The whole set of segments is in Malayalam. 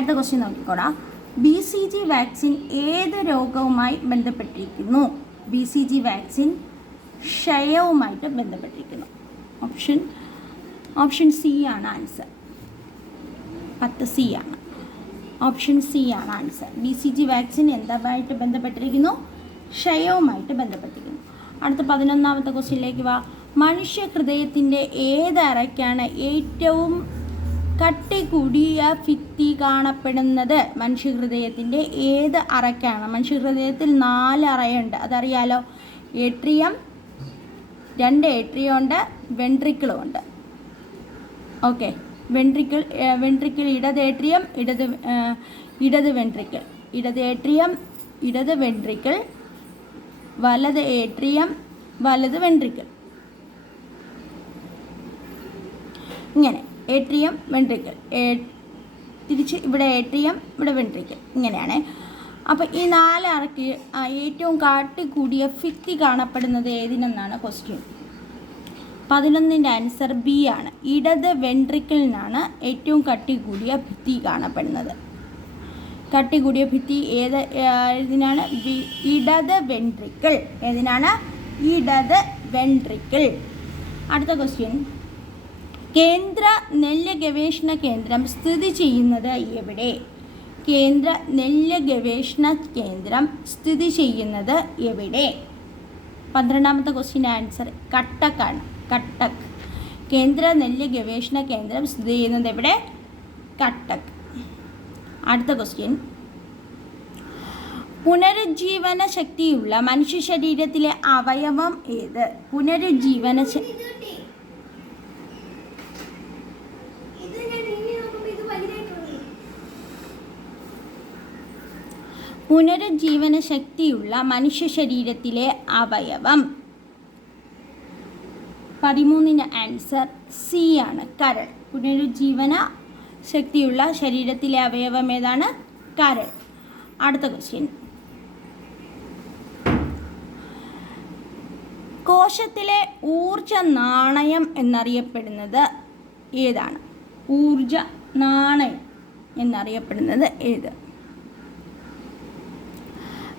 അടുത്ത ക്വസ്റ്റ്യൻ നോക്കിക്കോടാ. BCG വാക്സിൻ ഏത് രോഗവുമായി ബന്ധപ്പെട്ടിരിക്കുന്നു? BCG വാക്സിൻ ക്ഷയവുമായിട്ട് ബന്ധപ്പെട്ടിരിക്കുന്നു. ഓപ്ഷൻ സി ആണ് ആൻസർ. 10 C ആണ്. ഓപ്ഷൻ സി ആണ് ആൻസർ. BCG വാക്സിൻ എന്തായിട്ട് ബന്ധപ്പെട്ടിരിക്കുന്നു? ക്ഷയവുമായിട്ട് ബന്ധപ്പെട്ടിരിക്കുന്നു. അടുത്ത 11ാമത്തെ ക്വസ്റ്റ്യനിലേക്ക് വാ. മനുഷ്യ ഹൃദയത്തിൻ്റെ ഏത് അറയ്ക്കാണ് ഏറ്റവും കട്ടി കൂടിയ ഭിത്തി കാണപ്പെടുന്നത്? മനുഷ്യഹൃദയത്തിൻ്റെ ഏത് അറയ്ക്കാണ്? മനുഷ്യഹൃദയത്തിൽ 4 അറയുണ്ട്, അതറിയാലോ. ഏട്രിയം, 2 ഏട്രിയം ഉണ്ട്, വെൻട്രിക്കിളും ഉണ്ട്. ഓക്കെ, വെൻട്രിക്കിൾ ഇടത് ഏട്രിയം, ഇടത് വെൻട്രിക്കിൾ, ഇടത് ഏട്രിയം, ഇടത് വെൻട്രിക്കിൾ, വലത് ഏട്രിയം, വലത് വെൻട്രിക്കിൾ. ഇങ്ങനെ ഏട്രിയം, വെൻട്രിക്കിൾ, തിരിച്ച് ഇവിടെ ഏട്രിയം, ഇവിടെ വെൻട്രിക്കിൾ, ഇങ്ങനെയാണ്. അപ്പോൾ ഈ 4 അറയ്ക്ക് ഏറ്റവും കാട്ടി കൂടിയ ഭിത്തി കാണപ്പെടുന്നത് ഏതിനെന്നാണ് ക്വസ്റ്റ്യൻ. 11ൻ്റെ ആൻസർ ബി ആണ്. ഇടത് വെൻട്രിക്കിളിനാണ് ഏറ്റവും കട്ടി കൂടിയ ഭിത്തി കാണപ്പെടുന്നത്. കട്ടി കൂടിയ ഭിത്തി ഏതിനാണ്? ഇടത് വെൻട്രിക്കിൾ. ഏതിനാണ്? ഇടത് വെൻട്രിക്കിൾ. അടുത്ത ക്വസ്റ്റ്യൻ. കേന്ദ്ര നെല്ല് ഗവേഷണ കേന്ദ്രം സ്ഥിതി ചെയ്യുന്നത് എവിടെ? കേന്ദ്ര നെല്ല് ഗവേഷണ കേന്ദ്രം സ്ഥിതി ചെയ്യുന്നത് എവിടെ? 12ാമത്തെ ക്വസ്റ്റ്യൻ്റെ ആൻസർ കട്ടക്കാണ്. കട്ടക്ക്. കേന്ദ്ര നെല്ല് ഗവേഷണ കേന്ദ്രം സ്ഥിതി ചെയ്യുന്നത് എവിടെ? കട്ടക്ക്. അടുത്ത ക്വസ്റ്റ്യൻ. പുനരുജ്ജീവന ശക്തിയുള്ള മനുഷ്യ ശരീരത്തിലെ അവയവം ഏത്? പുനരുജ്ജീവന ശക്തിയുള്ള മനുഷ്യ ശരീരത്തിലെ അവയവം. 13ൻ്റെ ആൻസർ സി ആണ്, കരൾ. പുനരുജ്ജീവന ശക്തിയുള്ള ശരീരത്തിലെ അവയവം ഏതാണ്? കരൾ. അടുത്ത ക്വസ്റ്റ്യൻ. കോശത്തിലെ ഊർജ നാണയം എന്നറിയപ്പെടുന്നത് ഏതാണ്? ഊർജ നാണയം എന്നറിയപ്പെടുന്നത് ഏത്?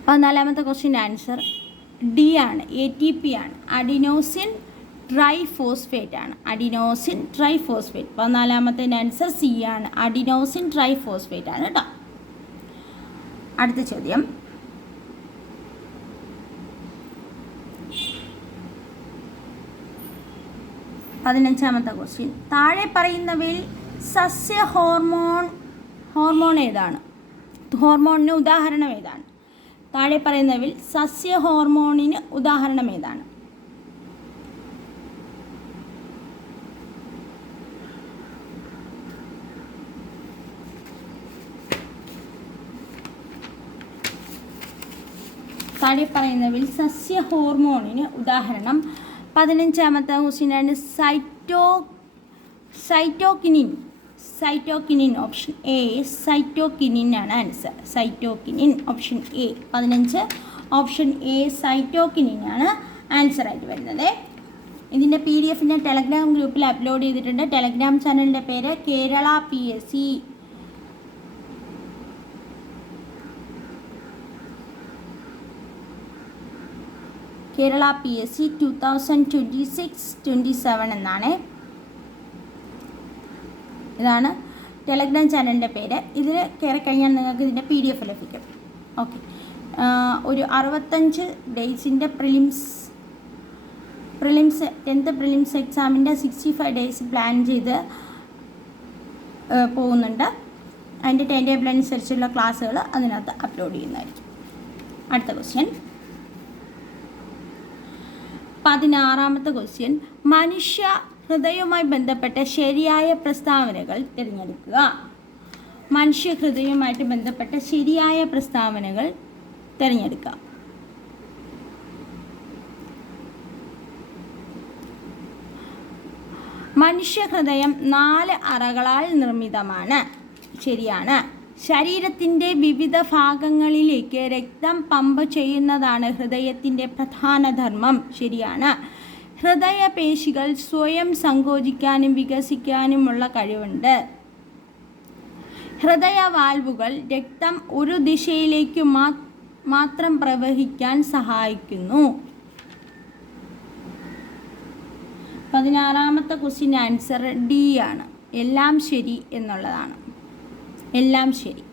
14ാമത്തെ ക്വസ്റ്റ്യൻ ആൻസർ ഡി ആണ്, ATP ആണ്. അഡിനോസിൻ ട്രൈഫോസ്ഫേറ്റ് ആണ്. Adenosine triphosphate. 14ാമത്തെ ആൻസർ സി ആണ്, അഡിനോസിൻ ട്രൈഫോസ്ഫേറ്റ് ആണ് കേട്ടോ. അടുത്ത ചോദ്യം. പതിനഞ്ചാമത്തെ ക്വസ്റ്റ്യൻ. താഴെ പറയുന്നവയിൽ സസ്യ ഹോർമോൺ ഏതാണ്? ഹോർമോണിന് ഉദാഹരണം ഏതാണ്? താഴെ പറയുന്നവയിൽ സസ്യ ഹോർമോണിന് ഉദാഹരണം ഏതാണ്? താഴെ പറയുന്നവയിൽ സസ്യ ഹോർമോണിന് ഉദാഹരണം. 15ാമത്തെ ക്വസ്റ്റ്യനാണ് cytokinin. Cytokinin. Option A cytokinin ആണ് answer. Cytokinin. Option A. 15 option A cytokinin ആണ് ആൻസർ ആയിട്ട് വരുന്നത്. ഇതിൻ്റെ PDF ഞാൻ ടെലഗ്രാം ഗ്രൂപ്പിൽ അപ്ലോഡ് ചെയ്തിട്ടുണ്ട്. ടെലഗ്രാം ചാനലിൻ്റെ പേര് കേരള PSC. കേരള PSC 2026-27 എന്നാണ്. ഇതാണ് ടെലഗ്രാം ചാനലിൻ്റെ പേര്. ഇതിൽ കയറി കഴിഞ്ഞാൽ നിങ്ങൾക്ക് ഇതിൻ്റെ PDF ലഭിക്കും. ഓക്കെ, ഒരു 65 ഡേയ്സിൻ്റെ പ്രിലിംസ് 10th പ്രിലിംസ് എക്സാമിൻ്റെ 65 ഡേയ്സ് പ്ലാൻ ചെയ്ത് പോകുന്നുണ്ട്. അതിൻ്റെ ടൈം ടേബിൾ അനുസരിച്ചുള്ള ക്ലാസ്സുകൾ അതിനകത്ത് അപ്ലോഡ് ചെയ്യുന്നതായിരിക്കും. അടുത്ത ക്വസ്റ്റ്യൻ. 16ാമത്തെ ക്വസ്റ്റ്യൻ. മനുഷ്യ ഹൃദയവുമായി ബന്ധപ്പെട്ട ശരിയായ പ്രസ്താവനകൾ തിരഞ്ഞെടുക്കുക. മനുഷ്യ ഹൃദയവുമായിട്ട് ബന്ധപ്പെട്ട ശരിയായ പ്രസ്താവനകൾ തിരഞ്ഞെടുക്കുക. മനുഷ്യഹൃദയം 4 അറകളാൽ നിർമ്മിതമാണ്. ശരിയാണ്. ശരീരത്തിൻ്റെ വിവിധ ഭാഗങ്ങളിലേക്ക് രക്തം പമ്പ് ചെയ്യുന്നതാണ് ഹൃദയത്തിൻ്റെ പ്രധാന ധർമ്മം. ശരിയാണ്. ഹൃദയപേശികൾ സ്വയം സങ്കോചിക്കാനും വികസിക്കാനുമുള്ള കഴിവുണ്ട്. ഹൃദയവാൽവുകൾ രക്തം ഒരു ദിശയിലേക്ക് മാത്രം പ്രവഹിക്കാൻ സഹായിക്കുന്നു. 16ാമത്തെ ക്വസ്റ്റ്യൻ ആൻസർ ഡി ആണ്. എല്ലാം ശരി എന്നുള്ളതാണ്. എല്ലാം ശരി.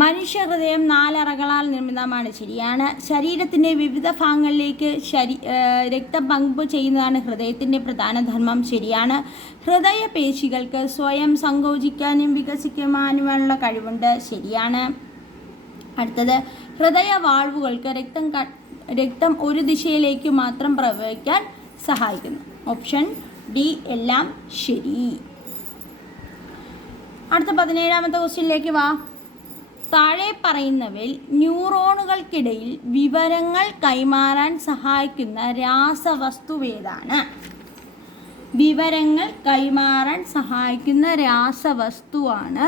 മനുഷ്യഹൃദയം 4 അറകളാൽ നിർമ്മിതമാണ്. ശരിയാണ്. ശരീരത്തിൻ്റെ വിവിധ ഭാഗങ്ങളിലേക്ക് രക്തം പമ്പ് ചെയ്യുന്നതാണ് ഹൃദയത്തിൻ്റെ പ്രധാന ധർമ്മം. ശരിയാണ്. ഹൃദയപേശികൾക്ക് സ്വയം സങ്കോചിക്കാനും വികസിക്കുവാനുമുള്ള കഴിവുണ്ട്. ശരിയാണ്. അടുത്തത്, ഹൃദയവാൾവുകൾക്ക് രക്തം ഒരു ദിശയിലേക്ക് മാത്രം പ്രവഹിക്കാൻ സഹായിക്കുന്നു. ഓപ്ഷൻ ഡി എല്ലാം ശരി. അടുത്ത 17ാമത്തെ ക്വസ്റ്റ്യനിലേക്ക് വാ. താഴെ പറയുന്നവയിൽ ന്യൂറോണുകൾക്കിടയിൽ വിവരങ്ങൾ കൈമാറാൻ സഹായിക്കുന്ന രാസവസ്തുവേതാണ്? വിവരങ്ങൾ കൈമാറാൻ സഹായിക്കുന്ന രാസവസ്തുവാണ്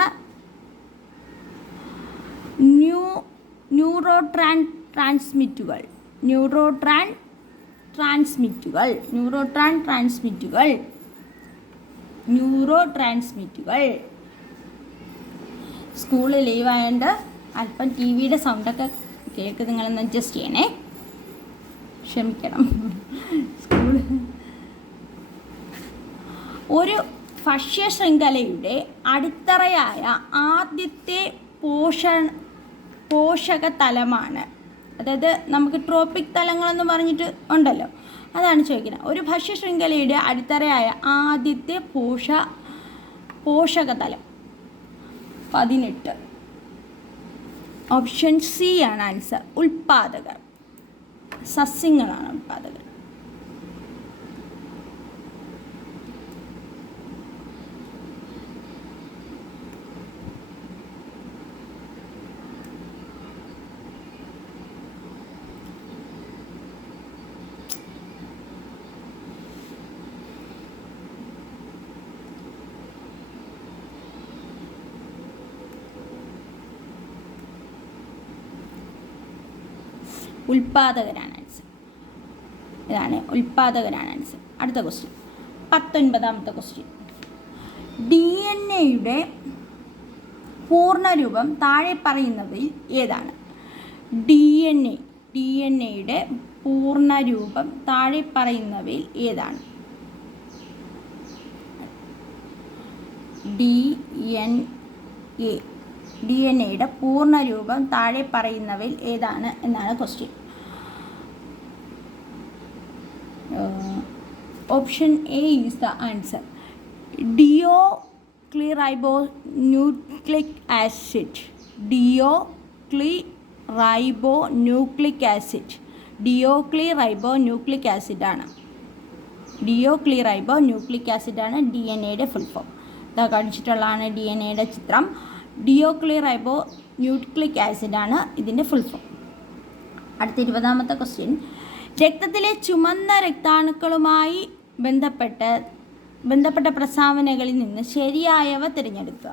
ന്യൂറോ ട്രാൻസ്മിറ്റുകൾ. സ്കൂള് ലീവായതുകൊണ്ട് അല്പം ടി വിയുടെ സൗണ്ടൊക്കെ കേൾക്ക്. നിങ്ങളൊന്ന് അഡ്ജസ്റ്റ് ചെയ്യണേ, ക്ഷമിക്കണം. ഒരു ഭക്ഷ്യശൃംഖലയുടെ അടിത്തറയായ ആദ്യത്തെ പോഷക തലമാണ്. അതായത് നമുക്ക് ട്രോപ്പിക് തലങ്ങളെന്ന് പറഞ്ഞിട്ട് ഉണ്ടല്ലോ, അതാണ് ചോദിക്കുന്നത്. ഒരു ഭക്ഷ്യശൃംഖലയുടെ അടിത്തറയായ ആദ്യത്തെ പോഷകതലം. 18. ഓപ്ഷൻ സി ആണ് ആൻസർ. ഉൽപാദകർ. സസ്യങ്ങളാണ് ഉൽപാദകർ. ഉൽപാദകരാണ് ആൻസർ. ഇതാണ് ഉൽപാദകരാണ് ആൻസർ. അടുത്ത ക്വസ്റ്റ്യൻ, 19ാമത്തെ ക്വസ്റ്റ്യൻ. DNA-യുടെ പൂർണ്ണരൂപം താഴെ പറയുന്നവയിൽ ഏതാണ്? DNA-യുടെ പൂർണ്ണരൂപം താഴെ പറയുന്നവയിൽ ഏതാണ്? DNA-യുടെ പൂർണ്ണരൂപം താഴെ പറയുന്നവയിൽ ഏതാണ് എന്നാണ് question. Option A is the answer. Deoxyribonucleic acid. Deoxyribonucleic ആസിഡാണ്. ഡിയോക്സിറൈബോന്യൂക്ലിക് ആസിഡാണ് DNA-യുടെ ഫുൾ ഫോം. ഇതാ കാണിച്ചിട്ടുള്ളതാണ് DNA-യുടെ ചിത്രം. ഡിയോക്സിറൈബോന്യൂക്ലിക് ആസിഡാണ് ഇതിൻ്റെ ഫുൾ ഫോം. അടുത്ത 20ാമത്തെ ക്വസ്റ്റ്യൻ. രക്തത്തിലെ ചുമന്ന രക്താണുക്കളുമായി ബന്ധപ്പെട്ട പ്രസ്താവനകളിൽ നിന്ന് ശരിയായവ തിരഞ്ഞെടുക്കുക.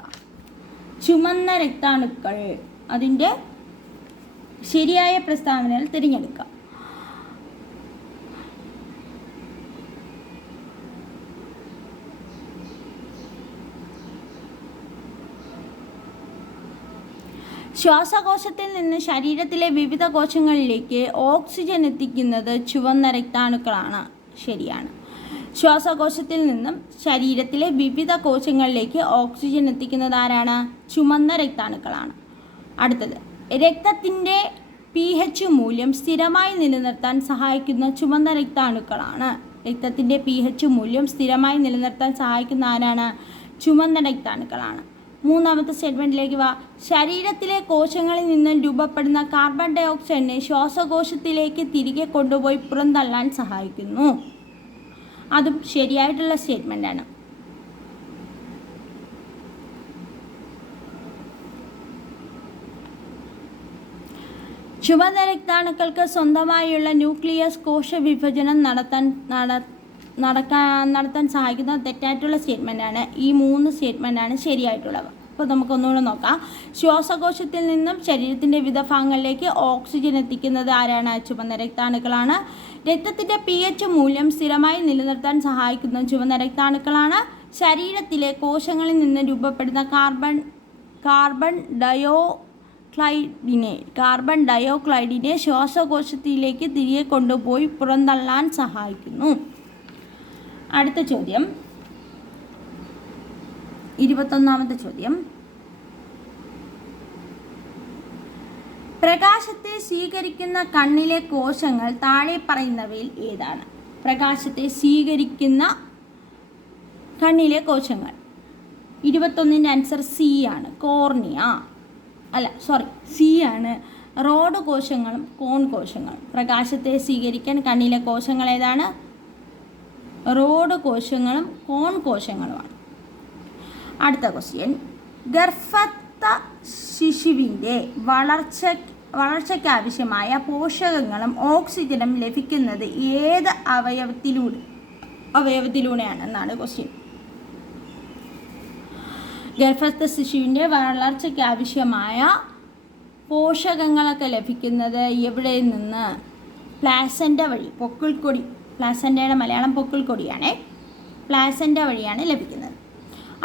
ചുമന്ന രക്താണുക്കൾ, അതിൻ്റെ ശരിയായ പ്രസ്താവനകൾ തിരഞ്ഞെടുക്കുക. ശ്വാസകോശത്തിൽ നിന്ന് ശരീരത്തിലെ വിവിധ കോശങ്ങളിലേക്ക് ഓക്സിജൻ എത്തിക്കുന്നത് ചുവന്ന രക്താണുക്കളാണ്. ശരിയാണ്. ശ്വാസകോശത്തിൽ നിന്നും ശരീരത്തിലെ വിവിധ കോശങ്ങളിലേക്ക് ഓക്സിജൻ എത്തിക്കുന്നത് ആരാണ്? ചുമന്ന രക്താണുക്കളാണ്. അടുത്തത്, രക്തത്തിൻ്റെ pH മൂല്യം സ്ഥിരമായി നിലനിർത്താൻ സഹായിക്കുന്ന ചുവന്ന രക്താണുക്കളാണ്. രക്തത്തിൻ്റെ pH മൂല്യം സ്ഥിരമായി നിലനിർത്താൻ സഹായിക്കുന്ന ആരാണ്? ചുവന്ന രക്താണുക്കളാണ്. 3ാമത്തെ സ്റ്റേറ്റ്മെൻറ്റിലേക്ക് വാ. ശരീരത്തിലെ കോശങ്ങളിൽ നിന്നും രൂപപ്പെടുന്ന കാർബൺ ഡൈ ഓക്സൈഡിനെ ശ്വാസകോശത്തിലേക്ക് തിരികെ കൊണ്ടുപോയി പുറന്തള്ളാൻ സഹായിക്കുന്നു. അതും ശരിയായിട്ടുള്ള സ്റ്റേറ്റ്മെൻറ്റാണ്. ചുവന്ന രക്താണുക്കൾക്ക് സ്വന്തമായുള്ള ന്യൂക്ലിയസ് കോശവിഭജനം നടത്താൻ സഹായിക്കുന്ന തെറ്റായിട്ടുള്ള സ്റ്റേറ്റ്മെൻറ്റാണ്. ഈ 3 സ്റ്റേറ്റ്മെൻറ്റാണ് ശരിയായിട്ടുള്ളവ. അപ്പോൾ നമുക്കൊന്നുകൂടെ നോക്കാം. ശ്വാസകോശത്തിൽ നിന്നും ശരീരത്തിൻ്റെ വിവിധ ഭാഗങ്ങളിലേക്ക് ഓക്സിജൻ എത്തിക്കുന്നത് ആരാണ്? ചുവന്ന രക്താണുക്കളാണ്. രക്തത്തിൻ്റെ pH മൂല്യം സ്ഥിരമായി നിലനിർത്താൻ സഹായിക്കുന്ന ചുവന്ന രക്താണുക്കളാണ്. ശരീരത്തിലെ കോശങ്ങളിൽ നിന്ന് രൂപപ്പെടുന്ന കാർബൺ ഡയോക്സൈഡിനെ ശ്വാസകോശത്തിലേക്ക് തിരികെ കൊണ്ടുപോയി പുറന്തള്ളാൻ സഹായിക്കുന്നു. അടുത്ത ചോദ്യം 21ാമത്തെ ചോദ്യം. പ്രകാശത്തെ സ്വീകരിക്കുന്ന കണ്ണിലെ കോശങ്ങൾ താഴെ പറയുന്നവയിൽ ഏതാണ്? പ്രകാശത്തെ സ്വീകരിക്കുന്ന കണ്ണിലെ കോശങ്ങൾ. 21ൻ്റെ ആൻസർ സി ആണ്, കോർണിയ. സി ആണ്. റോഡ് കോശങ്ങളും കോൺ കോശങ്ങളും. പ്രകാശത്തെ സ്വീകരിക്കാൻ കണ്ണിലെ കോശങ്ങൾ ഏതാണ്? റോഡ് കോശങ്ങളും കോൺ കോശങ്ങളുമാണ്. അടുത്ത ക്വസ്റ്റ്യൻ. ഗർഭസ്ഥ ശിശുവിൻ്റെ വളർച്ചയ്ക്കാവശ്യമായ പോഷകങ്ങളും ഓക്സിജനും ലഭിക്കുന്നത് ഏത് അവയവത്തിലൂടെയാണെന്നാണ് ക്വസ്റ്റ്യൻ. ഗർഭസ്ഥ ശിശുവിൻ്റെ വളർച്ചയ്ക്ക് ആവശ്യമായ പോഷകങ്ങളൊക്കെ ലഭിക്കുന്നത് എവിടെ നിന്ന്? പ്ലാസൻ്റ വഴി, പൊക്കിൾക്കൊടി. പ്ലാസൻ്റയുടെ മലയാളം പൊക്കിൾക്കൊടിയാണേ. പ്ലാസൻ്റ വഴിയാണ് ലഭിക്കുന്നത്.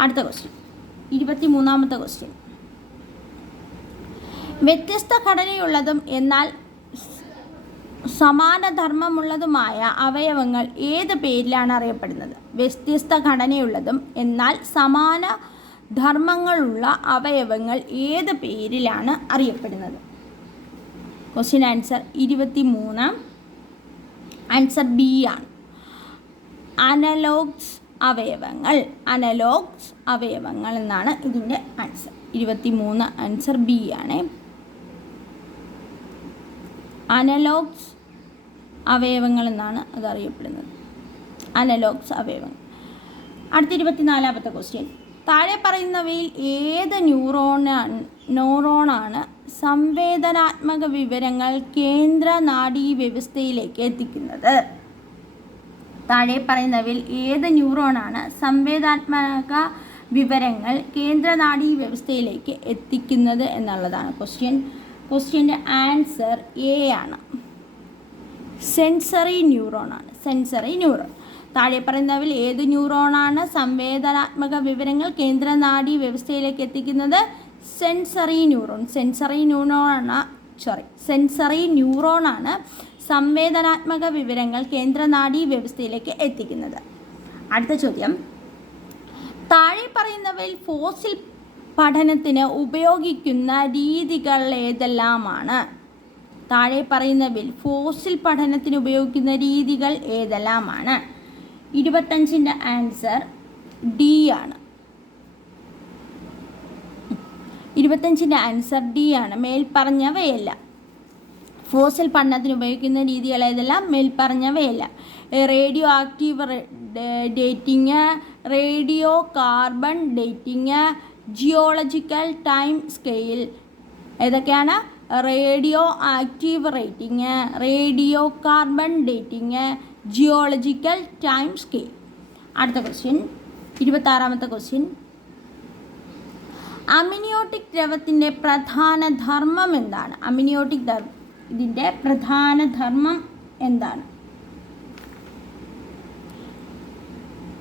അടുത്ത ക്വസ്റ്റ്യൻ 23ാമത്തെ ക്വസ്റ്റ്യൻ. വ്യത്യസ്ത ഘടനയുള്ളതും എന്നാൽ സമാന ധർമ്മമുള്ളതുമായ അവയവങ്ങൾ ഏത് പേരിലാണ് അറിയപ്പെടുന്നത്? വ്യത്യസ്ത ഘടനയുള്ളതും എന്നാൽ സമാന ധർമ്മങ്ങളുള്ള അവയവങ്ങൾ ഏത് പേരിലാണ് അറിയപ്പെടുന്നത്? ക്വസ്റ്റ്യൻ ആൻസർ 23 ആൻസർ ബി ആണ്. അനലോഗ്സ് അവയവങ്ങൾ എന്നാണ് ഇതിൻ്റെ ആൻസർ. 23 ആൻസർ ബി ആണ്. അനലോഗ്സ് അവയവങ്ങൾ എന്നാണ് അത് അറിയപ്പെടുന്നത്. അനലോഗ്സ് അവയവങ്ങൾ. അടുത്ത 24ാമത്തെ ക്വസ്റ്റ്യൻ. താഴെ പറയുന്നവയിൽ ഏത് ന്യൂറോണാണ് സംവേദനാത്മക വിവരങ്ങൾ കേന്ദ്ര നാഡീവ്യവസ്ഥയിലേക്ക് എത്തിക്കുന്നത്? താഴെ പറയുന്നവയിൽ ഏത് ന്യൂറോണാണ് സംവേദനാത്മക വിവരങ്ങൾ കേന്ദ്ര നാഡീവ്യവസ്ഥയിലേക്ക് എത്തിക്കുന്നത് എന്നുള്ളതാണ് ക്വസ്റ്റ്യൻ്റെ ആൻസർ എ ആണ്. Sensory neuron. താഴെ പറയുന്നവയിൽ ഏത് ന്യൂറോണാണ് സംവേദനാത്മക വിവരങ്ങൾ കേന്ദ്ര നാഡീ വ്യവസ്ഥയിലേക്ക് എത്തിക്കുന്നത്? സെൻസറി ന്യൂറോണാണ് സംവേദനാത്മക വിവരങ്ങൾ കേന്ദ്ര നാഡീ വ്യവസ്ഥയിലേക്ക് എത്തിക്കുന്നത്. അടുത്ത ചോദ്യം. താഴെ പറയുന്നവയിൽ ഫോസിൽ പഠനത്തിന് ഉപയോഗിക്കുന്ന രീതികൾ ഏതെല്ലാമാണ്? താഴെ പറയുന്നവയിൽ ഫോസിൽ പഠനത്തിന് ഉപയോഗിക്കുന്ന രീതികൾ ഏതെല്ലാമാണ്? 25ൻ്റെ ആൻസർ ഡി ആണ്. 25ൻ്റെ ആൻസർ ഡി ആണ്. മേൽപ്പറഞ്ഞവയല്ല. ഫോസിൽ പഠനത്തിന് ഉപയോഗിക്കുന്ന രീതികൾ ഏതെല്ലാം? മേൽപ്പറഞ്ഞവയല്ല. Radioactive dating, radiocarbon dating, geological time scale. ഏതൊക്കെയാണ്? Radioactive rating, radiocarbon dating, geological time scale. അടുത്ത ക്വസ്റ്റ്യൻ 26ാമത്തെ ക്വസ്റ്റ്യൻ. അമിനിയോട്ടിക് ദ്രവത്തിൻ്റെ പ്രധാന ധർമ്മം എന്താണ്? ഇതിൻ്റെ പ്രധാന ധർമ്മം എന്താണ്?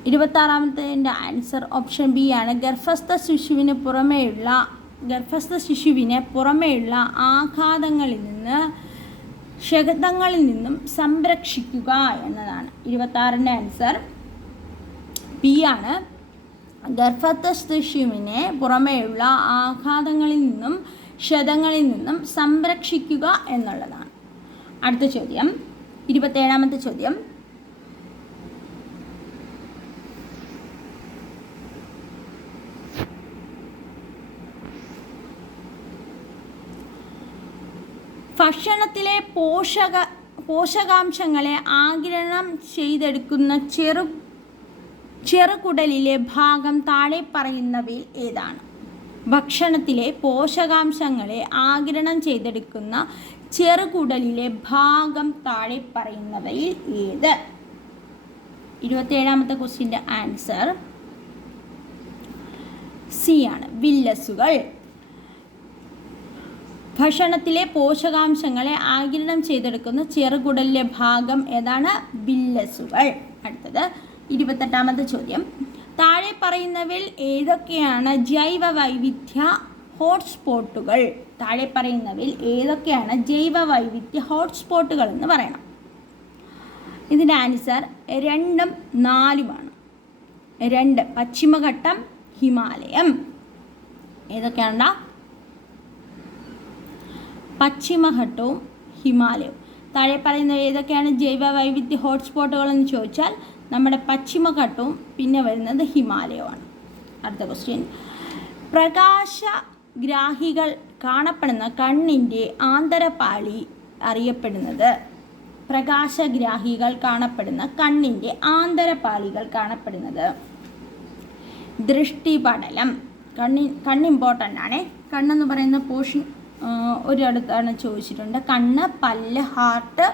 26ാമത്തെ ആൻസർ ഓപ്ഷൻ ബി ആണ്. ഗർഭസ്ഥ ശിശുവിനെ പുറമേയുള്ള ആഘാതങ്ങളിൽ നിന്ന് ക്ഷതങ്ങളിൽ നിന്നും സംരക്ഷിക്കുക എന്നതാണ്. 26ൻ്റെ ആൻസർ ബി ആണ്. ഗർഭസ്ഥ ശിശുവിനെ പുറമേയുള്ള ആഘാതങ്ങളിൽ നിന്നും ക്ഷതങ്ങളിൽ നിന്നും സംരക്ഷിക്കുക എന്നുള്ളതാണ്. അടുത്ത ചോദ്യം 27ാമത്തെ ചോദ്യം. ഭക്ഷണത്തിലെ പോഷകാംശങ്ങളെ ആഗിരണം ചെയ്തെടുക്കുന്ന ചെറുകുടലിലെ ഭാഗം താഴെ പറയുന്നവയിൽ ഏതാണ്? ഭക്ഷണത്തിലെ പോഷകാംശങ്ങളെ ആഗിരണം ചെയ്തെടുക്കുന്ന ചെറുകുടലിലെ ഭാഗം താഴെ പറയുന്നവയിൽ ഏത്? 27ാമത്തെ ക്വസ്റ്റ്യൻ്റെ ആൻസർ സി ആണ്. വില്ലസുകൾ. ഭക്ഷണത്തിലെ പോഷകാംശങ്ങളെ ആഗിരണം ചെയ്തെടുക്കുന്ന ചെറുകുടലിലെ ഭാഗം ഏതാണ്? വില്ലസുകൾ. അടുത്തത് 28ാമത്തെ ചോദ്യം. താഴെ പറയുന്നവയിൽ ഏതൊക്കെയാണ് ജൈവ വൈവിധ്യ ഹോട്ട്സ്പോട്ടുകൾ താഴെ പറയുന്നവയിൽ ഏതൊക്കെയാണ് ജൈവ വൈവിധ്യ ഹോട്ട്സ്പോട്ടുകൾ എന്ന് പറയണം. ഇതിൻ്റെ ആൻസർ 2ഉം 4ഉമാണ്. 2 പശ്ചിമഘട്ടം, ഹിമാലയം. ഏതൊക്കെയാണ്? പശ്ചിമഘട്ടവും ഹിമാലയവും. താഴെ പറയുന്ന ഏതൊക്കെയാണ് ജൈവ വൈവിധ്യ ഹോട്ട്സ്പോട്ടുകൾ എന്ന് ചോദിച്ചാൽ നമ്മുടെ പശ്ചിമഘട്ടവും പിന്നെ വരുന്നത് ഹിമാലയവുമാണ്. അടുത്ത ക്വസ്റ്റ്യൻ, പ്രകാശഗ്രാഹികൾ കാണപ്പെടുന്ന കണ്ണിൻ്റെ ആന്തരപാളി അറിയപ്പെടുന്നത്. പ്രകാശഗ്രാഹികൾ കാണപ്പെടുന്ന കണ്ണിൻ്റെ ആന്തരപാളികൾ കാണപ്പെടുന്നത് ദൃഷ്ടിപടലം. കണ്ണ് ഇമ്പോർട്ടൻ്റ് ആണ്. കണ്ണെന്ന് പറയുന്ന പോർഷൻ ഒരിടത്താണ് ചോദിച്ചിട്ടുണ്ട്. കണ്ണ്, പല്ല്, ഹാർട്ട്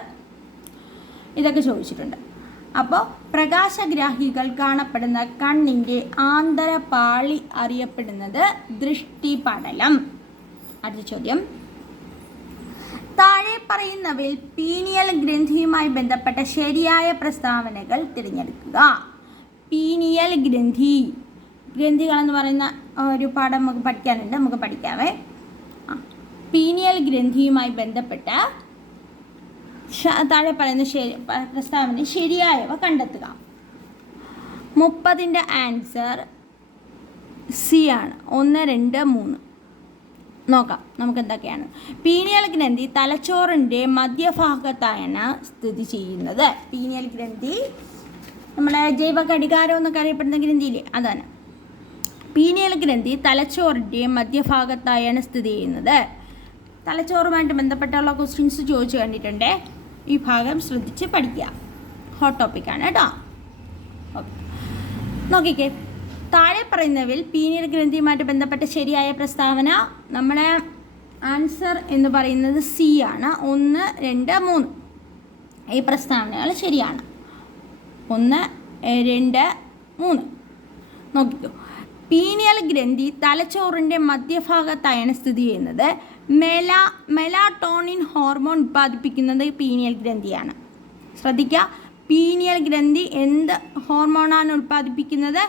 ഇതൊക്കെ ചോദിച്ചിട്ടുണ്ട്. അപ്പോൾ പ്രകാശഗ്രാഹികൾ കാണപ്പെടുന്ന കണ്ണിൻ്റെ ആന്തരപാളി അറിയപ്പെടുന്നത് ദൃഷ്ടിപടലം. അടുത്ത ചോദ്യം, താഴെ പറയുന്നവയിൽ പീനിയൽ ഗ്രന്ഥിയുമായി ബന്ധപ്പെട്ട ശരിയായ പ്രസ്താവനകൾ തിരഞ്ഞെടുക്കുക. പീനിയൽ ഗ്രന്ഥികളെന്ന് പറയുന്ന ഒരു പാഠം നമുക്ക് പഠിക്കാനുണ്ട്, നമുക്ക് പഠിക്കാവേ. പീനിയൽ ഗ്രന്ഥിയുമായി ബന്ധപ്പെട്ട താഴെ പറയുന്ന പ്രസ്താവന ശരിയായവ കണ്ടെത്തുക. 30ൻ്റെ ആൻസർ സി ആണ്. 1, 2, 3 നോക്കാം നമുക്ക് എന്തൊക്കെയാണ്. പീനിയൽ ഗ്രന്ഥി തലച്ചോറിൻ്റെ മധ്യഭാഗത്താണ് സ്ഥിതി ചെയ്യുന്നത്. പീനിയൽ ഗ്രന്ഥി നമ്മുടെ ജൈവ ഘടികാരം എന്നൊക്കെ അറിയപ്പെടുന്ന ഗ്രന്ഥിയില്ലേ, അതാണ്. പീനിയൽ ഗ്രന്ഥി തലച്ചോറിൻ്റെ മധ്യഭാഗത്തായാണ് സ്ഥിതി ചെയ്യുന്നത്. തലച്ചോറുമായിട്ട് ബന്ധപ്പെട്ടുള്ള ക്വസ്റ്റ്യൻസ് ചോദിച്ചു കണ്ടിട്ടുണ്ട്. ഈ ഭാഗം ശ്രദ്ധിച്ച് പഠിക്കുക. ഹോട്ട് ടോപ്പിക്കാണ് കേട്ടോ. ഓക്കെ, നോക്കിക്കേ. താഴെ പറയുന്നവയിൽ പീനിയൽ ഗ്രന്ഥിയുമായിട്ട് ബന്ധപ്പെട്ട ശരിയായ പ്രസ്താവന നമ്മുടെ ആൻസർ എന്ന് പറയുന്നത് സി ആണ്. 1, 2, 3 ഈ പ്രസ്താവനകൾ ശരിയാണ്. 1, 2, 3 നോക്കിക്കോ. പീനിയൽ ഗ്രന്ഥി തലച്ചോറിൻ്റെ മധ്യഭാഗത്തായാണ് സ്ഥിതി ചെയ്യുന്നത്. മെലാട്ടോണിൻ ഹോർമോൺ ഉൽപ്പാദിപ്പിക്കുന്നത് പീനിയൽ ഗ്രന്ഥിയാണ്. ശ്രദ്ധിക്കുക, പീനിയൽ ഗ്രന്ഥി എന്ത് ഹോർമോണാണ് ഉൽപ്പാദിപ്പിക്കുന്നത്?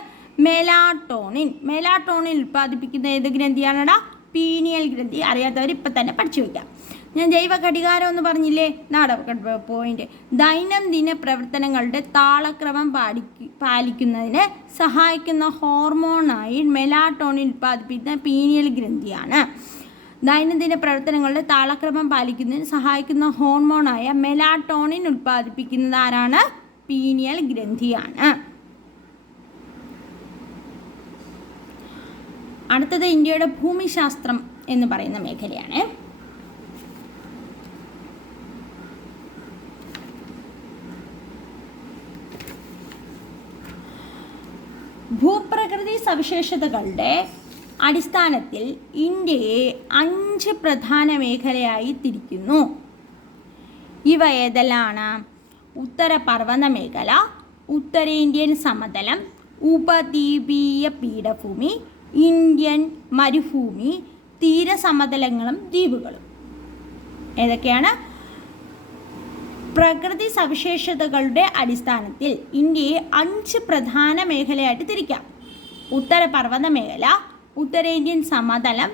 മെലാട്ടോണിൻ ഉൽപ്പാദിപ്പിക്കുന്ന ഏത് ഗ്രന്ഥിയാണടാ? പീനിയൽ ഗ്രന്ഥി. അറിയാത്തവർ ഇപ്പം തന്നെ പഠിച്ചു വയ്ക്കാം. ഞാൻ ജൈവ ഘടികാരം എന്ന് പറഞ്ഞില്ലേ, പോയിന്റ്. ദൈനംദിന പ്രവർത്തനങ്ങളുടെ താളക്രമം പാലിക്കുന്നതിന് സഹായിക്കുന്ന ഹോർമോണായി മെലാട്ടോണിൻ ഉൽപ്പാദിപ്പിക്കുന്ന പീനിയൽ ഗ്രന്ഥിയാണ്. ദൈനംദിന പ്രവർത്തനങ്ങളുടെ താളക്രമം പാലിക്കുന്നതിന് സഹായിക്കുന്ന ഹോർമോണായ മെലാട്ടോണിൻ ഉൽപ്പാദിപ്പിക്കുന്നത് ആരാണ്? പീനിയൽ ഗ്രന്ഥിയാണ്. അടുത്തത് ഇന്ത്യയുടെ ഭൂമിശാസ്ത്രം എന്ന് പറയുന്ന മേഖലയാണ്. ഭൂപ്രകൃതി സവിശേഷതകളുടെ അടിസ്ഥാനത്തിൽ ഇന്ത്യയെ 5 പ്രധാന മേഖലയായി തിരിക്കുന്നു. ഇവ ഏതെല്ലാമാണ്? ഉത്തര പർവ്വത മേഖല, ഉത്തരേന്ത്യൻ സമതലം, ഉപദ്വീപീയ പീഠഭൂമി, ഇന്ത്യൻ മരുഭൂമി, തീരസമതലങ്ങളും ദ്വീപുകളും. ഏതൊക്കെയാണ്? പ്രകൃതി സവിശേഷതകളുടെ അടിസ്ഥാനത്തിൽ ഇന്ത്യയെ 5 പ്രധാന മേഖലയായിട്ട് തിരിക്കാം. ഉത്തര പർവ്വത മേഖല, ഉത്തരേന്ത്യൻ സമതലം,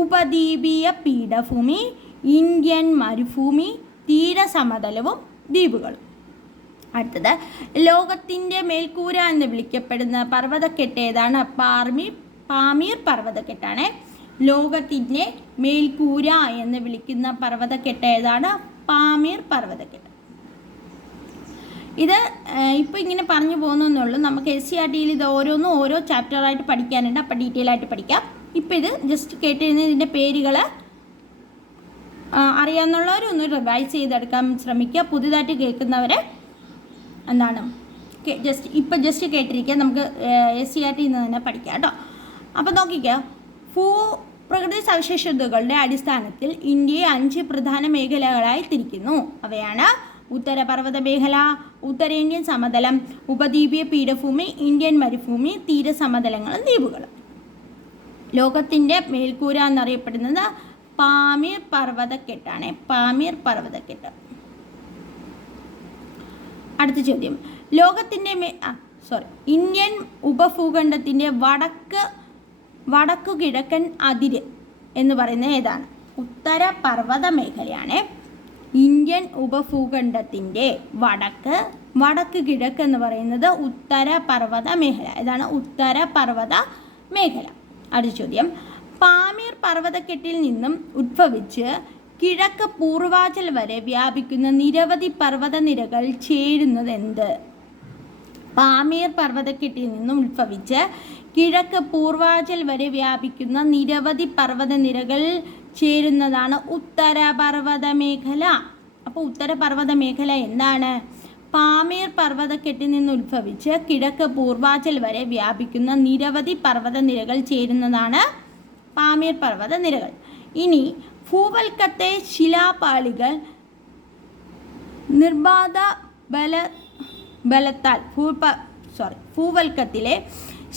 ഉപദ്വീപീയ പീഠഭൂമി, ഇന്ത്യൻ മരുഭൂമി, തീരസമതലവും ദ്വീപുകളും. അടുത്തത്, ലോകത്തിൻ്റെ മേൽക്കൂര എന്ന് വിളിക്കപ്പെടുന്ന പർവ്വതക്കെട്ട് ഏതാണ്? പാമീർ പർവ്വതക്കെട്ടാണ്. ലോകത്തിൻ്റെ മേൽക്കൂര എന്ന് വിളിക്കുന്ന പർവ്വതക്കെട്ട് ഏതാണ്? പാമീർ പർവ്വതക്കെട്ട്. ഇത് ഇപ്പോൾ ഇങ്ങനെ പറഞ്ഞു പോകുന്നുള്ളൂ. നമുക്ക് SCERTയിൽ ഇത് ഓരോ ചാപ്റ്ററായിട്ട് പഠിക്കാനുണ്ട്. അപ്പോൾ ഡീറ്റെയിൽ ആയിട്ട് പഠിക്കാം. ഇപ്പോൾ ഇത് ജസ്റ്റ് കേട്ടിരുന്ന ഇതിൻ്റെ പേരുകൾ അറിയാവുന്നവരൊന്ന് റിവൈസ് ചെയ്തെടുക്കാൻ ശ്രമിക്കുക. പുതിയതായിട്ട് കേൾക്കുന്നവരെ എന്താണ് ജസ്റ്റ് കേട്ടിരിക്കുക. നമുക്ക് SCERTയിൽ നിന്ന് തന്നെ പഠിക്കാം കേട്ടോ. അപ്പോൾ നോക്കിക്കുക, ഭൂപ്രകൃതി സവിശേഷതകളുടെ അടിസ്ഥാനത്തിൽ ഇന്ത്യയെ 5 പ്രധാന മേഖലകളായി തിരിക്കുന്നു. അവയാണ് ഉത്തരപർവ്വത മേഖല, ഉത്തരേന്ത്യൻ സമതലം, ഉപദ്വീപീയ പീഠഭൂമി, ഇന്ത്യൻ മരുഭൂമി, തീരസമതലങ്ങളും ദ്വീപുകളും. ലോകത്തിൻ്റെ മേൽക്കൂര എന്നറിയപ്പെടുന്നത് പാമീർ പർവ്വതക്കെട്ടാണ്. പാമീർ പർവ്വതക്കെട്ട്. അടുത്ത ചോദ്യം, ലോകത്തിൻ്റെ ഇന്ത്യൻ ഉപഭൂഖണ്ഡത്തിൻ്റെ വടക്കു കിഴക്കൻ അതിര് എന്ന് പറയുന്നത് ഏതാണ്? ഉത്തര പർവ്വത മേഖലയാണ്. ഇന്ത്യൻ ഉപഭൂഖണ്ഡത്തിൻ്റെ വടക്ക് കിഴക്ക് എന്ന് പറയുന്നത് ഉത്തര പർവ്വത മേഖല. ഇതാണ് ഉത്തര പർവ്വത മേഖല. അടുത്ത ചോദ്യം, പാമീർ പർവ്വതക്കെട്ടിൽ നിന്നും ഉദ്ഭവിച്ച് കിഴക്ക് പൂർവാചൽ വരെ വ്യാപിക്കുന്ന നിരവധി പർവ്വതനിരകൾ ചേരുന്നത് എന്ത്? പാമീർ പർവ്വതക്കെട്ടിൽ നിന്നും ഉദ്ഭവിച്ച് കിഴക്ക് പൂർവാചൽ വരെ വ്യാപിക്കുന്ന നിരവധി പർവ്വതനിരകൾ ചേരുന്നതാണ് ഉത്തരപർവ്വത മേഖല. അപ്പോൾ ഉത്തരപർവ്വത മേഖല എന്താണ്? പാമീർ പർവ്വതക്കെട്ടിൽ നിന്ന് ഉത്ഭവിച്ച് കിഴക്ക് പൂർവാചൽ വരെ വ്യാപിക്കുന്ന നിരവധി പർവ്വതനിരകൾ ചേരുന്നതാണ് പാമീർ പർവ്വത നിരകൾ. ഇനി ഭൂവൽക്കത്തെ ശിലാപാളികൾ നിർബാധ ബലത്താൽ ഭൂവൽക്കത്തിലെ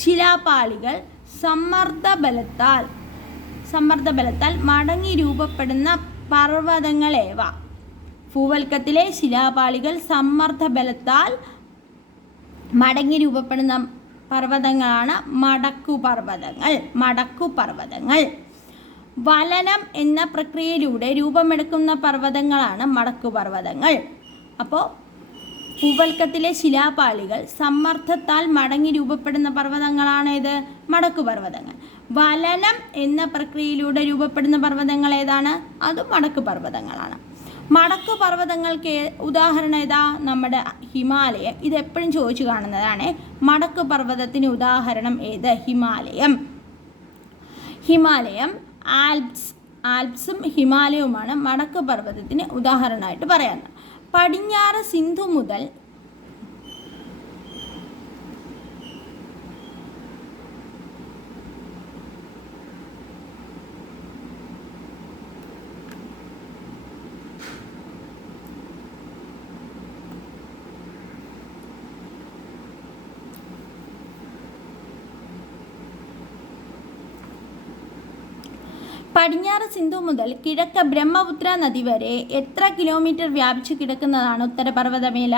ശിലാപാളികൾ സമ്മർദ്ദബലത്താൽ മടങ്ങി രൂപപ്പെടുന്ന പർവ്വതങ്ങളേവ? ഭൂവൽക്കത്തിലെ ശിലാപാളികൾ സമ്മർദ്ദബലത്താൽ മടങ്ങി രൂപപ്പെടുന്ന പർവ്വതങ്ങളാണ് മടക്കുപർവ്വതങ്ങൾ. വലനം എന്ന പ്രക്രിയയിലൂടെ രൂപമെടുക്കുന്ന പർവ്വതങ്ങളാണ് മടക്കുപർവ്വതങ്ങൾ. അപ്പോൾ ഭൂവൽക്കത്തിലെ ശിലാപാളികൾ സമ്മർദ്ദത്താൽ മടങ്ങി രൂപപ്പെടുന്ന പർവ്വതങ്ങളാണ് ഇത് മടക്കുപർവ്വതങ്ങൾ. വലനം എന്ന പ്രക്രിയയിലൂടെ രൂപപ്പെടുന്ന പർവ്വതങ്ങൾ ഏതാണ്? അത് മടക്കുപർവ്വതങ്ങളാണ്. മടക്കുപർവ്വതങ്ങൾക്ക് ഉദാഹരണം ഏതാ? നമ്മുടെ ഹിമാലയം. ഇത് എപ്പോഴും ചോദിച്ചു കാണുന്നതാണ്. മടക്കുപർവ്വതത്തിന് ഉദാഹരണം ഏത്? ഹിമാലയം. ആൽപ്സും ഹിമാലയവുമാണ് മടക്കുപർവ്വതത്തിന് ഉദാഹരണമായിട്ട് പറയാവുന്നത്. പടിഞ്ഞാറ് സിന്ധു മുതൽ കിഴക്ക് ബ്രഹ്മപുത്ര നദി വരെ എത്ര കിലോമീറ്റർ വ്യാപിച്ചു കിടക്കുന്നതാണ് ഉത്തരപർവ്വതമേഖല?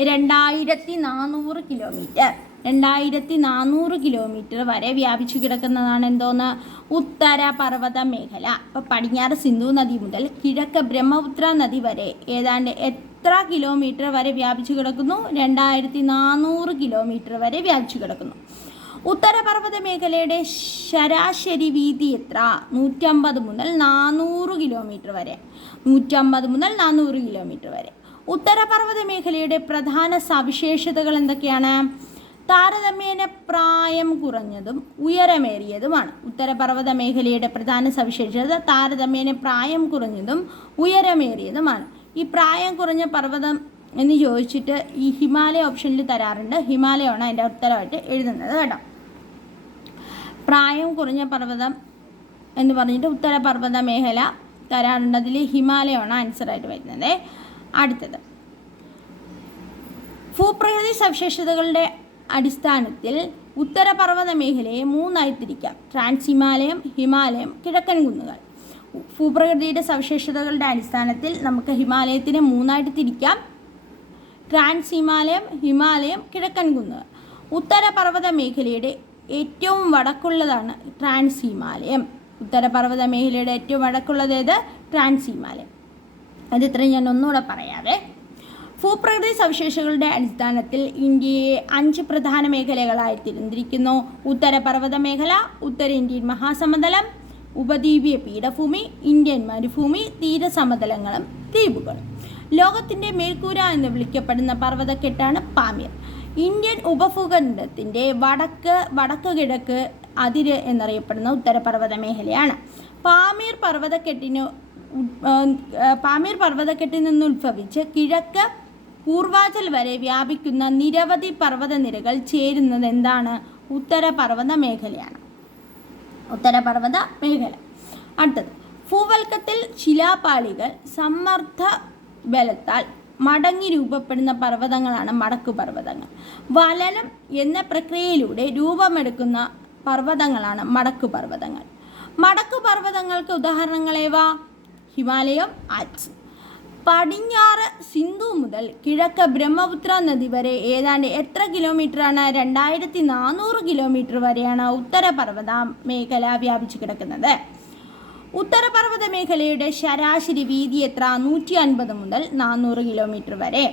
2400 കിലോമീറ്റർ. 2400 കിലോമീറ്റർ വരെ വ്യാപിച്ചു കിടക്കുന്നതാണ് എന്തോന്ന്? ഉത്തരപർവ്വത മേഖല. അപ്പോൾ പടിഞ്ഞാറ് സിന്ധു നദി മുതൽ കിഴക്ക് ബ്രഹ്മപുത്ര നദി വരെ ഏതാണ്ട് എത്ര കിലോമീറ്റർ വരെ വ്യാപിച്ചു കിടക്കുന്നു? 2400 കിലോമീറ്റർ വരെ വ്യാപിച്ചു കിടക്കുന്നു. ഉത്തരപർവ്വത മേഖലയുടെ ശരാശരി വീതി എത്ര? 150 മുതൽ 400 കിലോമീറ്റർ വരെ. 150 മുതൽ 400 കിലോമീറ്റർ വരെ. ഉത്തരപർവ്വത മേഖലയുടെ പ്രധാന സവിശേഷതകൾ എന്തൊക്കെയാണ്? താരതമ്യേന പ്രായം കുറഞ്ഞതും ഉയരമേറിയതുമാണ്. ഉത്തരപർവ്വത മേഖലയുടെ പ്രധാന സവിശേഷത താരതമ്യേന പ്രായം കുറഞ്ഞതും ഉയരമേറിയതുമാണ്. ഈ പ്രായം കുറഞ്ഞ പർവ്വതം എന്ന് ചോദിച്ചിട്ട് ഈ ഹിമാലയ ഓപ്ഷനിൽ തരാറുണ്ട്. ഹിമാലയമാണ് അതിൻ്റെ ഉത്തരമായിട്ട് എഴുതുന്നത് കേട്ടോ. പ്രായം കുറഞ്ഞ പർവ്വതം എന്ന് പറഞ്ഞിട്ട് ഉത്തരപർവ്വത മേഖല തരാറുണ്ട്. അതിൽ ഹിമാലയമാണ് ആൻസറായിട്ട് വരുന്നത്. അടുത്തത്, ഭൂപ്രകൃതി സവിശേഷതകളുടെ അടിസ്ഥാനത്തിൽ ഉത്തരപർവ്വത മേഖലയെ 3ആയി തിരിക്കാം. ട്രാൻസ് ഹിമാലയം, ഹിമാലയം, കിഴക്കൻ കുന്നുകൾ. ഭൂപ്രകൃതിയുടെ സവിശേഷതകളുടെ അടിസ്ഥാനത്തിൽ നമുക്ക് ഹിമാലയത്തിനെ 3ആയിട്ട് തിരിക്കാം. ട്രാൻസ് ഹിമാലയം, ഹിമാലയം, കിഴക്കൻ കുന്നുകൾ. ഉത്തരപർവ്വത മേഖലയുടെ ഏറ്റവും വടക്കുള്ളതാണ് ട്രാൻസ് ഹിമാലയം. ഉത്തരപർവ്വത മേഖലയുടെ ഏറ്റവും വടക്കുള്ളത് ഏത്? ട്രാൻസ് ഹിമാലയം. അത് ഇത്രയും ഞാൻ ഒന്നുകൂടെ പറയാവേ. ഭൂപ്രകൃതി സവിശേഷതകളുടെ അടിസ്ഥാനത്തിൽ ഇന്ത്യയെ 5 പ്രധാന മേഖലകളായി തിരിച്ചിരിക്കുന്നു. ഉത്തരപർവ്വത മേഖല, ഉത്തരേന്ത്യൻ മഹാസമതലം, ഉപദ്വീപീയ പീഠഭൂമി, ഇന്ത്യൻ മരുഭൂമി, തീരസമതലങ്ങളും ദ്വീപുകളും. ലോകത്തിൻ്റെ മേൽക്കൂര എന്ന് വിളിക്കപ്പെടുന്ന പർവ്വതക്കെട്ടാണ് പാമീർ. ഇന്ത്യൻ ഉപഭൂഖണ്ഡത്തിൻ്റെ വടക്ക് കിഴക്ക് അതിര് എന്നറിയപ്പെടുന്ന ഉത്തരപർവ്വത മേഖലയാണ്. പാമീർ പർവ്വതക്കെട്ടിൽ നിന്ന് ഉത്ഭവിച്ച് കിഴക്ക് പൂർവാചൽ വരെ വ്യാപിക്കുന്ന നിരവധി പർവ്വതനിരകൾ ചേരുന്നത് എന്താണ്? ഉത്തരപർവ്വത മേഖലയാണ്. ഉത്തരപർവ്വത മേഖല. അടുത്തത്, ഭൂവൽക്കത്തിൽ ശിലാപാളികൾ സമ്മർദ്ദ ബലത്താൽ മടങ്ങി രൂപപ്പെടുന്ന പർവ്വതങ്ങളാണ് മടക്കുപർവ്വതങ്ങൾ. വലനം എന്ന പ്രക്രിയയിലൂടെ രൂപമെടുക്കുന്ന പർവ്വതങ്ങളാണ് മടക്കുപർവ്വതങ്ങൾ. മടക്കുപർവ്വതങ്ങൾക്ക് ഉദാഹരണങ്ങളേവ? ഹിമാലയം, ആൽപ്സ്. പടിഞ്ഞാറ് സിന്ധു മുതൽ കിഴക്ക് ബ്രഹ്മപുത്ര നദി വരെ ഏതാണ്ട് എത്ര കിലോമീറ്ററാണ്? 2400 കിലോമീറ്റർ വരെയാണ് ഉത്തരപർവ്വത മേഖല വ്യാപിച്ചു കിടക്കുന്നത്. ഉത്തരപർവ്വത മേഖലയുടെ ശരാശരി വീതി എത്ര? 150 മുതൽ 400 കിലോമീറ്റർ വരെ.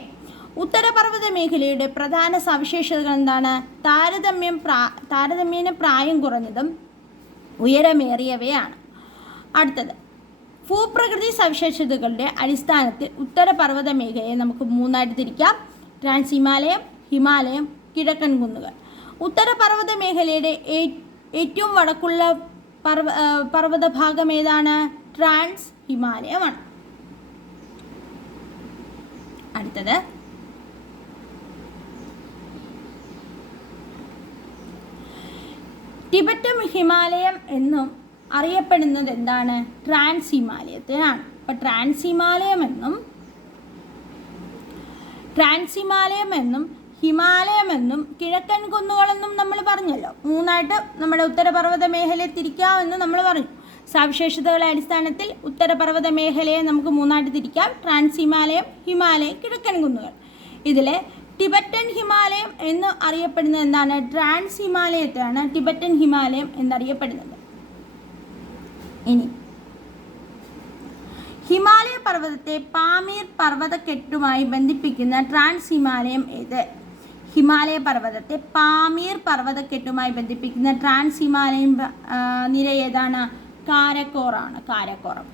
ഉത്തരപർവ്വത മേഖലയുടെ പ്രധാന സവിശേഷതകൾ എന്താണ്? താരതമ്യേന പ്രായം കുറഞ്ഞതും ഉയരമേറിയവയാണ്. അടുത്തത്, ഭൂപ്രകൃതി സവിശേഷതകളുടെ അടിസ്ഥാനത്തിൽ ഉത്തരപർവ്വത മേഖലയെ നമുക്ക് മൂന്നായിട്ട് തിരിക്കാം: ട്രാൻസ് ഹിമാലയം, ഹിമാലയം, കിഴക്കൻ കുന്നുകൾ. ഉത്തരപർവ്വത മേഖലയുടെ ഏറ്റവും വടക്കുള്ള പർവ്വത ഭാഗം ഏതാണ്? ട്രാൻസ് ഹിമാലയമാണ്. അടുത്തത്, ടിബറ്റൻ ഹിമാലയം എന്നും അറിയപ്പെടുന്നത് എന്താണ്? ട്രാൻസ് ഹിമാലയത്തിനാണ്. അപ്പോൾ ട്രാൻസ് ഹിമാലയം എന്നും ഹിമാലയം എന്നും കിഴക്കൻ കുന്നുകളെന്നും നമ്മൾ പറഞ്ഞല്ലോ. മൂന്നായിട്ട് നമ്മുടെ ഉത്തരപർവ്വത മേഖലയെ തിരിക്കാമെന്ന് നമ്മൾ പറഞ്ഞു. സവിശേഷതകളുടെ അടിസ്ഥാനത്തിൽ ഉത്തരപർവ്വത മേഖലയെ നമുക്ക് മൂന്നായിട്ട് തിരിക്കാം: ട്രാൻസ് ഹിമാലയം, ഹിമാലയം, കിഴക്കൻ കുന്നുകൾ. ഇതിൽ ടിബറ്റൻ ഹിമാലയം എന്ന് അറിയപ്പെടുന്നത് എന്താണ്? ട്രാൻസ് ഹിമാലയത്തെയാണ് ടിബറ്റൻ ഹിമാലയം എന്നറിയപ്പെടുന്നത്. ഇനി ഹിമാലയ പർവ്വതത്തെ പാമീർ പർവ്വതക്കെട്ടുമായി ബന്ധിപ്പിക്കുന്ന ട്രാൻസ് ഹിമാലയം ഏത്? ഹിമാലയ പർവ്വതത്തെ പാമീർ പർവ്വതക്കെട്ടുമായി ബന്ധിപ്പിക്കുന്ന ട്രാൻസ് ഹിമാലയൻ നിര ഏതാണ്? കാരക്കോറാണ്. കാരക്കോറം.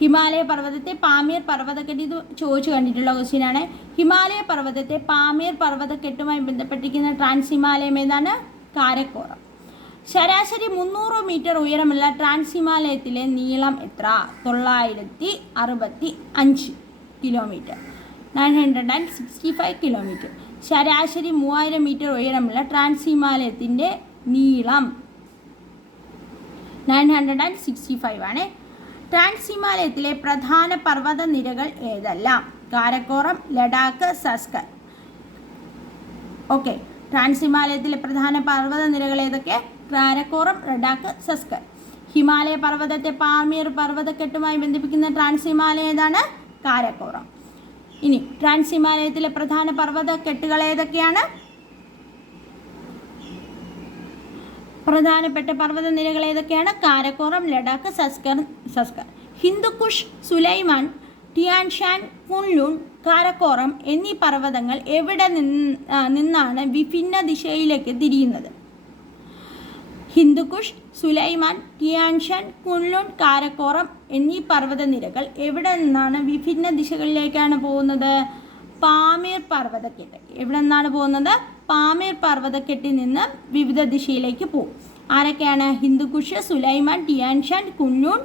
ഹിമാലയ പർവ്വതത്തെ പാമീർ പർവ്വതക്കെട്ട്, ഇത് ചോദിച്ചു കണ്ടിട്ടുള്ള ക്വസ്റ്റ്യനാണ്. ഹിമാലയ പർവ്വതത്തെ പാമീർ പർവ്വതക്കെട്ടുമായി ബന്ധപ്പെട്ടിരിക്കുന്ന ട്രാൻസ് ഹിമാലയം ഏതാണ്? കാരക്കോറം. ശരാശരി 300 മീറ്റർ ഉയരമുള്ള ട്രാൻസ് ഹിമാലയത്തിലെ നീളം എത്ര? 965 കിലോമീറ്റർ, 965 കിലോമീറ്റർ. ശരാശരി 3000 മീറ്റർ ഉയരമുള്ള ട്രാൻസ് ഹിമാലയത്തിൻ്റെ നീളം 965 ആണ്. ട്രാൻസ് ഹിമാലയത്തിലെ പ്രധാന പർവ്വത നിരകൾ ഏതെല്ലാം? കാരക്കോറം, ലഡാക്ക്, സസ്കർ. ഓക്കെ, ട്രാൻസ് ഹിമാലയത്തിലെ പ്രധാന പർവ്വത നിരകൾ ഏതൊക്കെ? കാരക്കോറം, ലഡാക്ക്, സസ്കർ. ഹിമാലയ പർവ്വതത്തെ പാമീർ പർവ്വതക്കെട്ടുമായി ബന്ധിപ്പിക്കുന്ന ട്രാൻസ് ഹിമാലയം ഏതാണ്? കാരക്കോറം. ഇനി ട്രാൻസ് ഹിമാലയത്തിലെ പ്രധാന പർവ്വതക്കെട്ടുകൾ ഏതൊക്കെയാണ്? പ്രധാനപ്പെട്ട പർവ്വത നിരകൾ ഏതൊക്കെയാണ്? കാരക്കോറം, ലഡാക്ക്, സസ്കർ. ഹിന്ദുക്കുഷ്, സുലൈമാൻ, ടിയാൻഷാൻ, കുൻലുൻ, കാരക്കോറം എന്നീ പർവ്വതങ്ങൾ എവിടെ നിന്നാണ് വിഭിന്ന ദിശയിലേക്ക് തിരിയുന്നത്? ഹിന്ദുക്കുഷ്, സുലൈമാൻ, ടിയാൻഷാൻ, കുൻലുൻ, കാരക്കോറം എന്നീ പർവ്വത നിരകൾ എവിടെ നിന്നാണ് വിഭിന്ന ദിശകളിലേക്കാണ് പോകുന്നത്? പാമീർ പർവ്വതക്കെട്ട്. എവിടെ നിന്നാണ് പോകുന്നത്? പാമീർ പർവ്വതക്കെട്ടിൽ നിന്ന് വിവിധ ദിശയിലേക്ക് പോകും. ആരൊക്കെയാണ്? ഹിന്ദുക്കുഷ്, സുലൈമാൻ, ടിയാൻഷാൻ, കുൻലുൻ,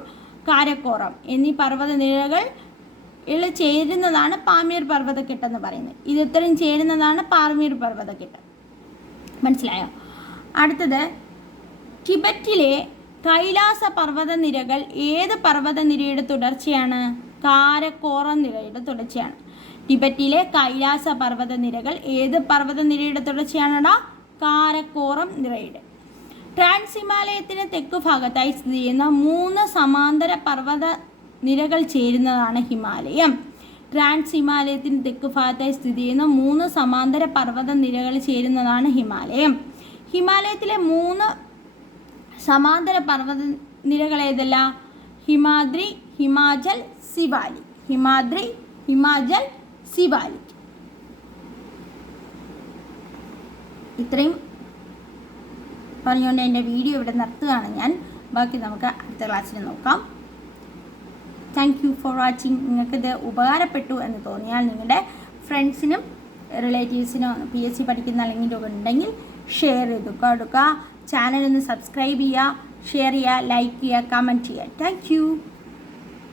കാരക്കോറം എന്നീ പർവ്വത നിരകൾ ചേരുന്നതാണ് പാമീർ പർവ്വതക്കെട്ടെന്ന് പറയുന്നത്. ഇത് ഇത്രയും ചേരുന്നതാണ് പാമീർ പർവ്വതക്കെട്ട്. മനസ്സിലായോ? അടുത്തത്, ടിബറ്റിലെ കൈലാസ പർവ്വത നിരകൾ ഏത് പർവ്വത നിരയുടെ തുടർച്ചയാണ്? കാരക്കോറം നിരയുടെ തുടർച്ചയാണ്. ടിബറ്റിലെ കൈലാസ പർവ്വത നിരകൾ ഏത് പർവ്വത നിരയുടെ തുടർച്ചയാണടാ? കാരക്കോറം നിരയുടെ. ട്രാൻസ് ഹിമാലയത്തിന് തെക്കു ഭാഗത്തായി സ്ഥിതി ചെയ്യുന്ന 3 സമാന്തര പർവ്വത നിരകൾ ചേരുന്നതാണ് ഹിമാലയം. ട്രാൻസ് ഹിമാലയത്തിന് തെക്കു ഭാഗത്തായി സ്ഥിതി ചെയ്യുന്ന 3 സമാന്തര പർവ്വത നിരകൾ ചേരുന്നതാണ് ഹിമാലയം. ഹിമാലയത്തിലെ 3 സമാന്തര പർവ്വത നിരകൾ ഏതല്ല? ഹിമാദ്രി, ഹിമാചൽ, സിവാലിക്. ഹിമാദ്രി, ഹിമാചൽ, സിവാലിക്. ഇത്രയും പറഞ്ഞുകൊണ്ട് എൻ്റെ വീഡിയോ ഇവിടെ നിർത്തുകയാണ് ഞാൻ. ബാക്കി നമുക്ക് അടുത്ത ക്ലാസ്സിൽ നോക്കാം. Thank you for watching. നിങ്ങൾക്കിത് ഉപകാരപ്പെട്ടു എന്ന് തോന്നിയാൽ നിങ്ങളുടെ ഫ്രണ്ട്സിനും റിലേറ്റീവ്സിനോ PSC പഠിക്കുന്ന അല്ലെങ്കിൽ ഉണ്ടെങ്കിൽ ഷെയർ ചെയ്ത് കൊടുക്കുക. ചാനൽ ഒന്ന് സബ്സ്ക്രൈബ് ചെയ്യുക, ഷെയർ ചെയ്യുക, ലൈക്ക് ചെയ്യുക, കമൻറ്റ് ചെയ്യുക. Thank you.